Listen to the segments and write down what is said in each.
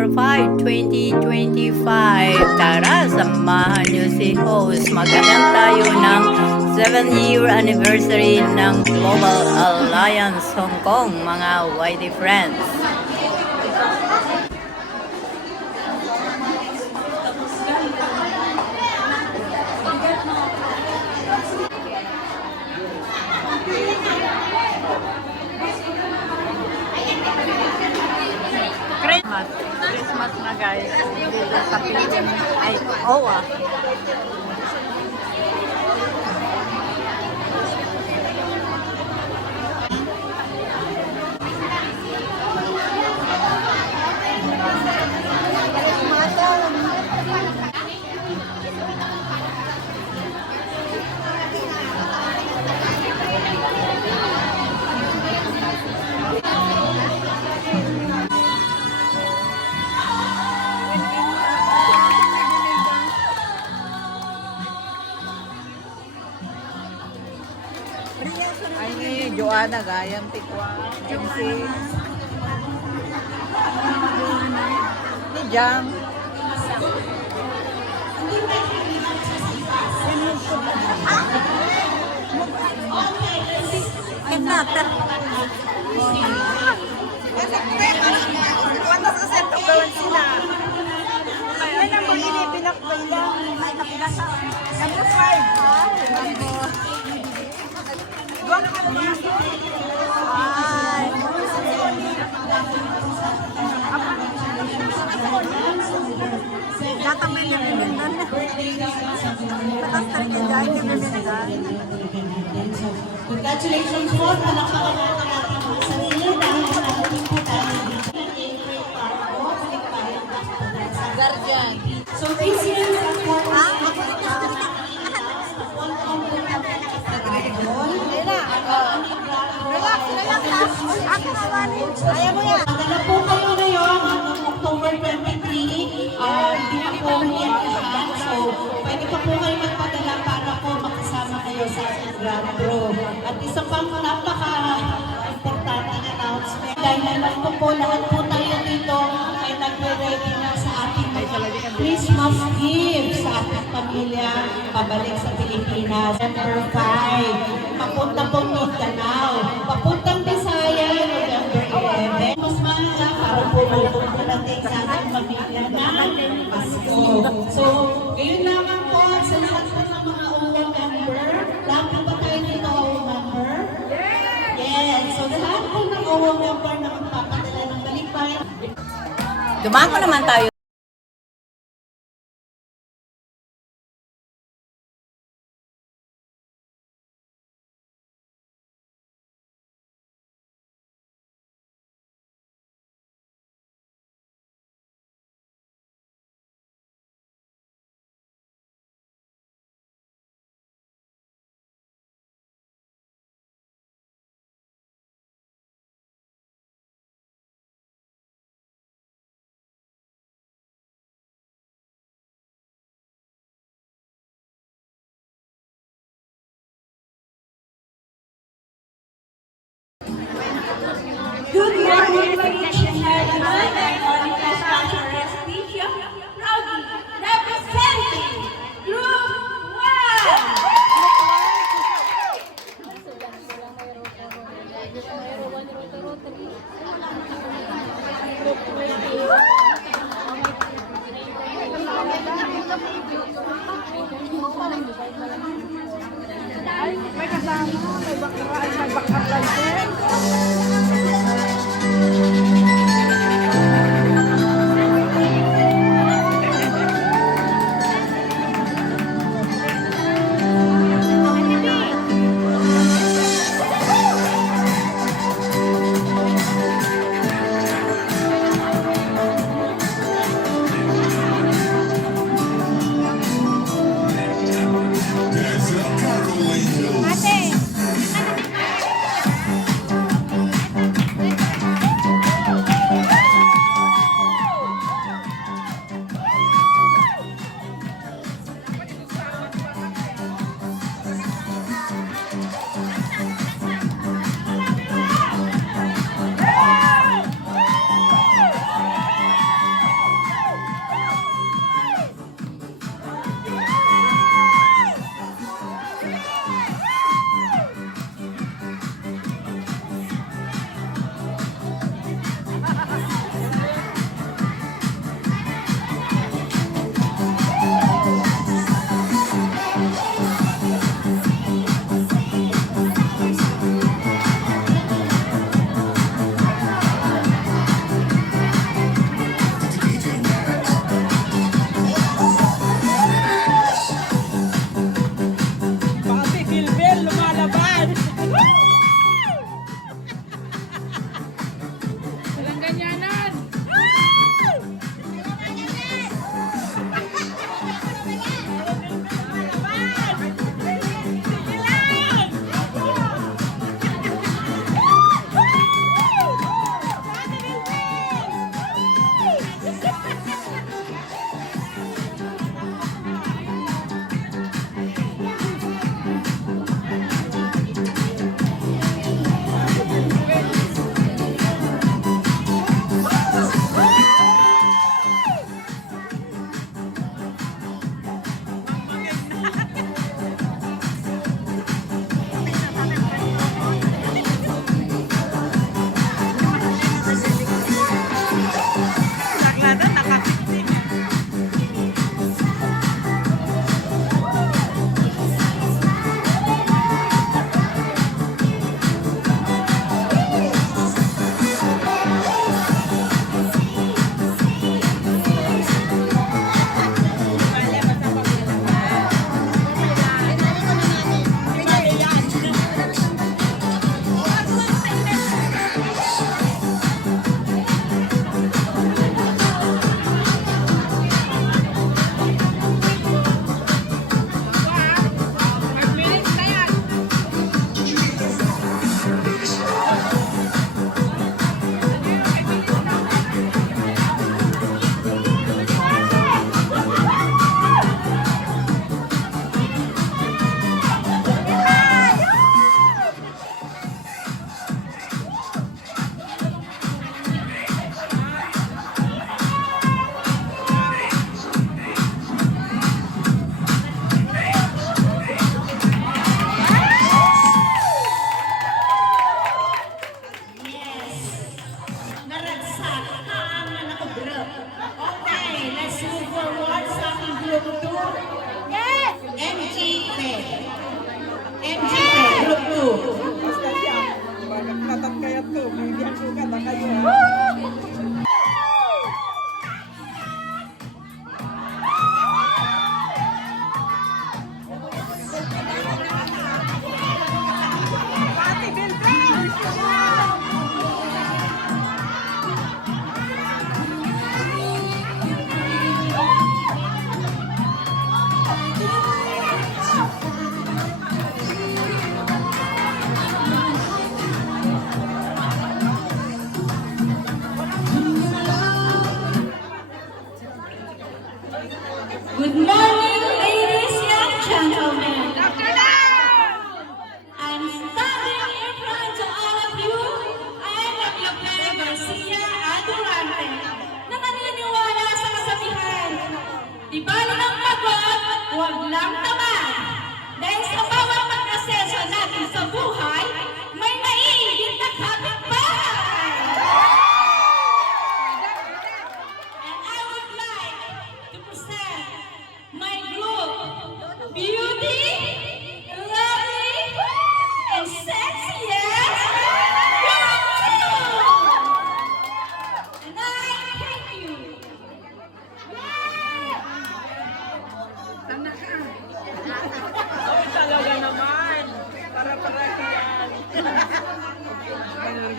November 5, 2025. Tara, samahan niyo si host. Mag-attend tayo ng 7th-year anniversary ng Global Alliance Hong Kong, mga YD friends. Christmas na guys, dito sa Pilipinas, ay, OWA. Ay ni Joanna Gayam Tikwa, MC. Ni Jam. Kenapa? Congratulations po, palakpakan natin natin mga sarili dahil nakating po tayo dito ng April Parko, Balikbayan Guardian. So this year, Magdala po kayo ngayon hanggang October 23. Hindi na po yan lahat. So, pwede pa po kayo magpadala para po makasama kayo sa ating Grand Pro. At isa pang napaka-importante announcement. Dahil alam ko po, lahat po tayo dito ay nagre-ready na sa ating Christmas gift sa ating pamilya pabalik sa Pilipinas. November 5, papunta po Mindanao, papuntang Bisaya, November 11. Mas maaga para po makapagdating sa ating pamilya ng Pasko. So, ngayon lamang po sa lahat po ng mga OWA member, lahat po ba tayo dito OWA member? Yes! So, lahat po ng OWA member na magpapadala ng balikbayan. Dumako naman tayo. Good morning, ladies and gentlemen. I'm Monica Sancho Respicio, proudly representing Group 1. May kasama, may bakaraan, may bakaraan. Ate!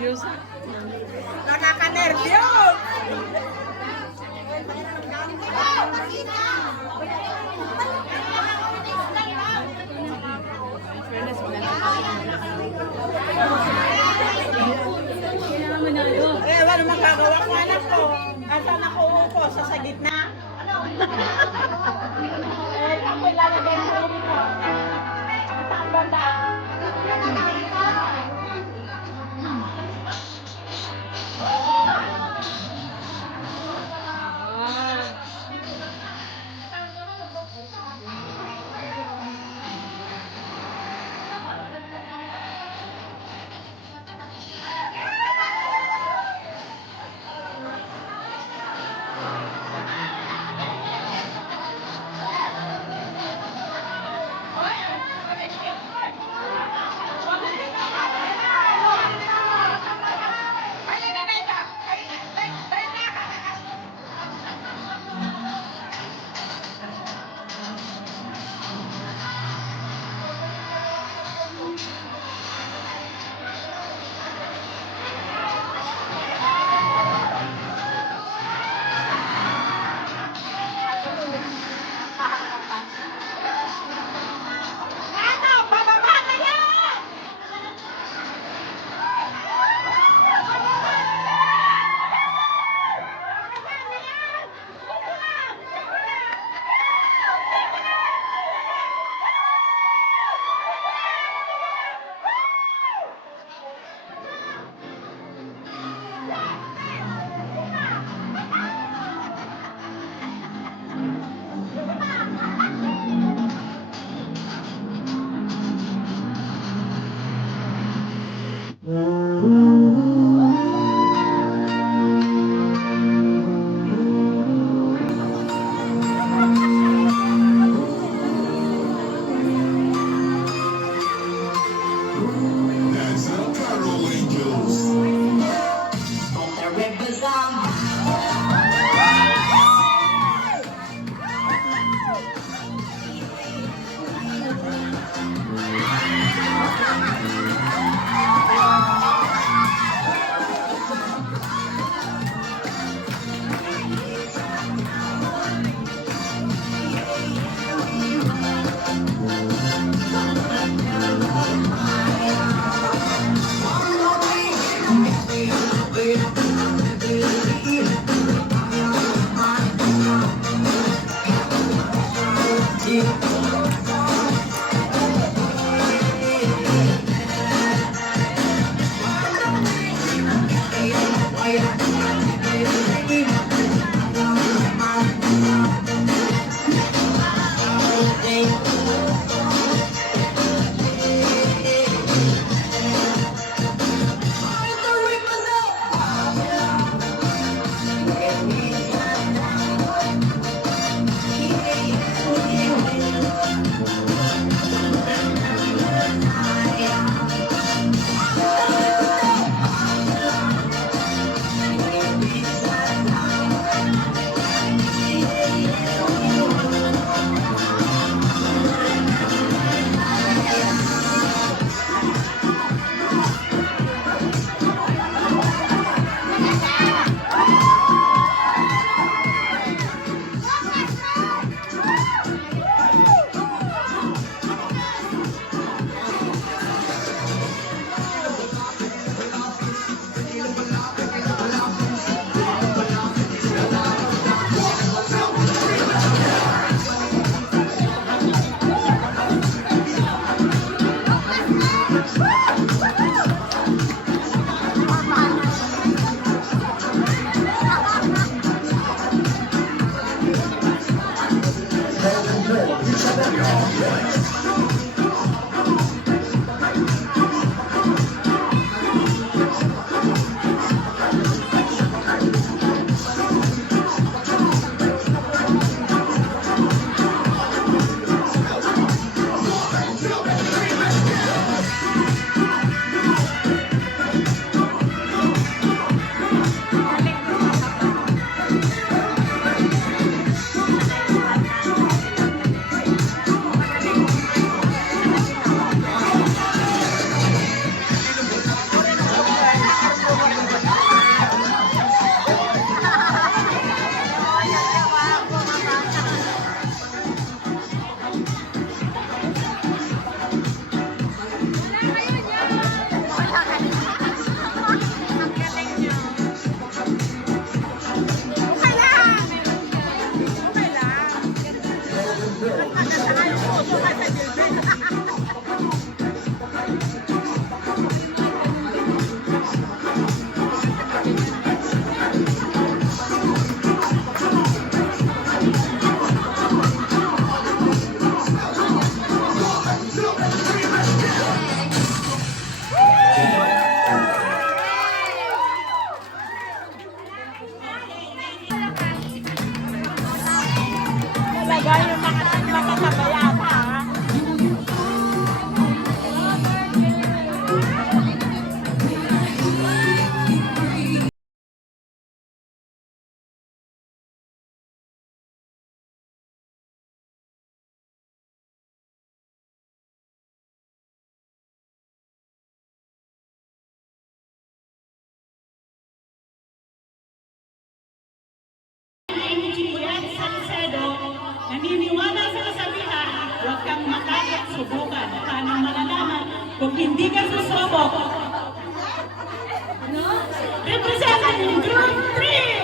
Nervyos. Nakaka-nervyos! Eh, wala magagawa ko anak ko. Asan ako upo? Sa gitna? Eh, ako ilalagay ko dito. Saan banda? Kung hindi ka susubok, representing Group 3!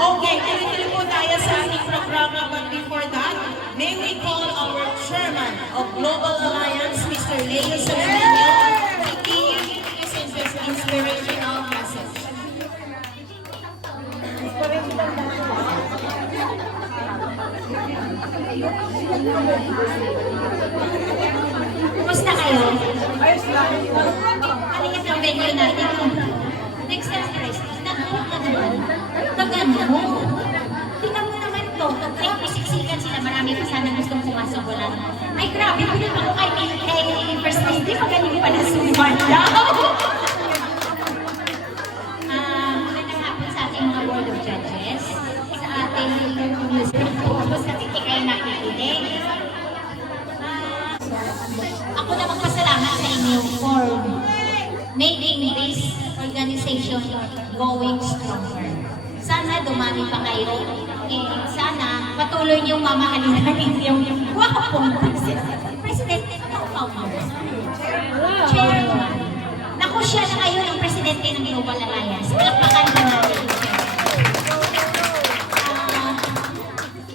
Okay, tuloy-tuloy po tayo sa ating programa. But before that, may we call our chairman of Global Alliance, Mr. Leo Salvador, to give his inspirational message. Halika sa venue natin. Next Empress, nakuha naman. Tagan mo. Tingnan mo naman to. Ay, pisiksikan sila. Marami pa sana gustong pumasok. Wala. Ay, grabe. Pinag ako kay First Lady. Magaling pala sumanda. Magandang hapon sa ating mga Board of Judges. Sa ating music focus kasi kayo nakikinig. Ako na magpasalamat sa inyo for making this organization going stronger. Sana dumami pa kayo. Sana patuloy niyong mamahalin natin yung wakapong president. Chairman. Naku, siya na ngayon ang presidente ng Global Alliance. Palakpakan na natin.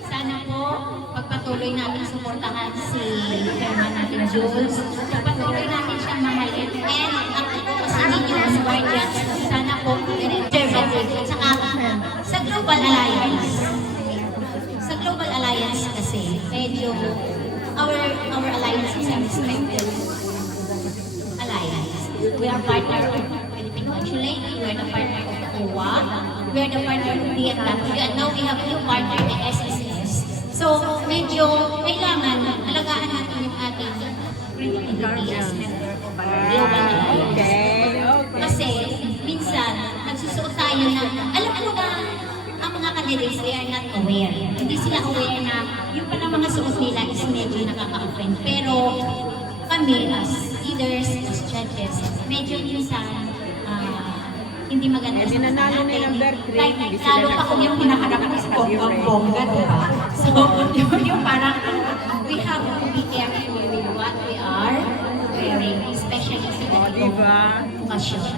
Sana po, pagpatuloy natin suportahan si chairman natin, Jules. Pagpatuloy natin siyang mahalin. And ang ito kasi ninyo as guardians, sana po, conservative. At saka sa Global Alliance. Sa Global Alliance kasi, medyo our alliance is a respected alliance. We are partner of Philippine Consulate, we are the partner of OWA, we are the partner of DFW, and now we have new partner, the SSS. So, medyo kailangan alagaan natin yung ating credibility as member of our Global Alliance. Kasi, minsan, nagsusuot tayo na, alam mo na, ang mga candidates, they are not aware. Hindi sila aware na yung pala mga suot nila is medyo nakaka-offend. Pero, kami as leaders, as judges, medyo minsan hindi maganda sa natin. Like, lalo pa kung yung hinaharap ng bongga, diba? So, yung parang, we have to be careful with what we are wearing, especially sa ganitong okasyon.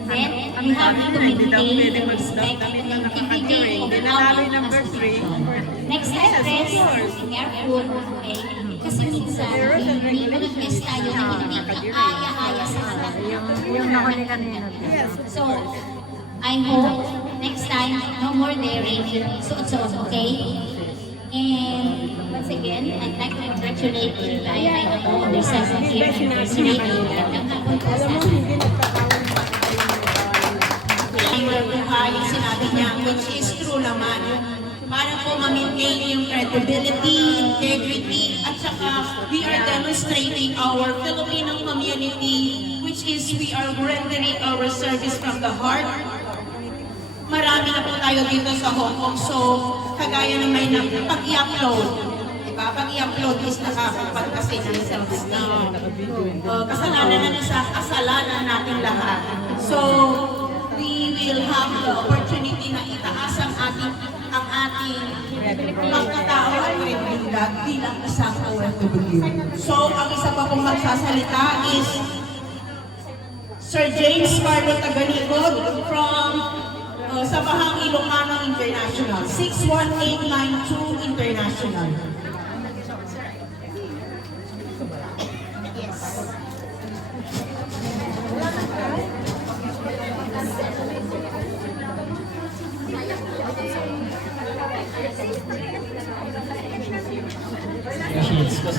And then, we have to maintain the respect and integrity of our association. Next Empress, be careful, okay? Kasi minsan, may mga guest tayo na hindi kaaya-aya sa lahat. Yung nahuli kanina. So, I hope next time, no more daring, suot-suot, okay? And once again, I'd like to congratulate you tayo ay ako on their 7th year anniversary. Magandang hapon po sa Yung sinabi niya, which is true naman. Para po ma-maintain yung credibility, integrity, at saka we are demonstrating our Filipino community, which is we are rendering our service from the heart. Marami na po tayo dito sa Hong Kong, so kagaya na may pag-i-upload. Diba? Pag-i-upload is nakakapag kasi ng self-esteem. Kasalanan na sa kasalanan natin lahat. So, we will have the opportunity na itaas ang ating pagkatao at kredibilidad bilang isang OFW. So, ang isa pa pong magsasalita is Sir James Carlo Tagalingod from Sabahang Ilocano International, 61892 International.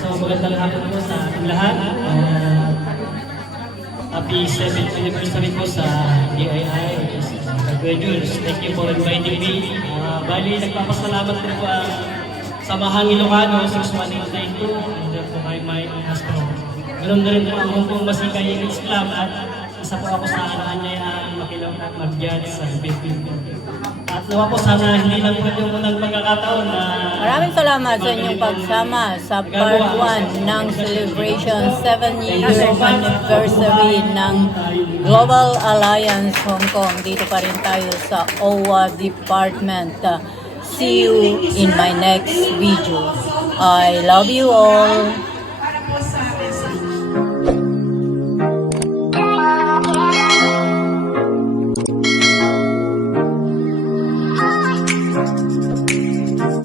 So, magandang hapon po sa ating lahat. Happy 7th anniversary po sa DII, which is Jules. Thank you for inviting me. Bali, nagpapasalamat din po ang Samahang Ilocano 61892 and then po kay Mike Castro. Ganoon na rin po ang Hong Kong Masikay Youth Club at isa po ako sa kanya makilaw at mag-judge sa event. At nawa po sana hindi lang po yung unang pagkakataon na Maraming salamat sa inyong pagsama sa part 1 ng celebration 7-year anniversary ng Global Alliance Hong Kong. Dito pa rin tayo sa OWA Department. See you in my next video. I love you all.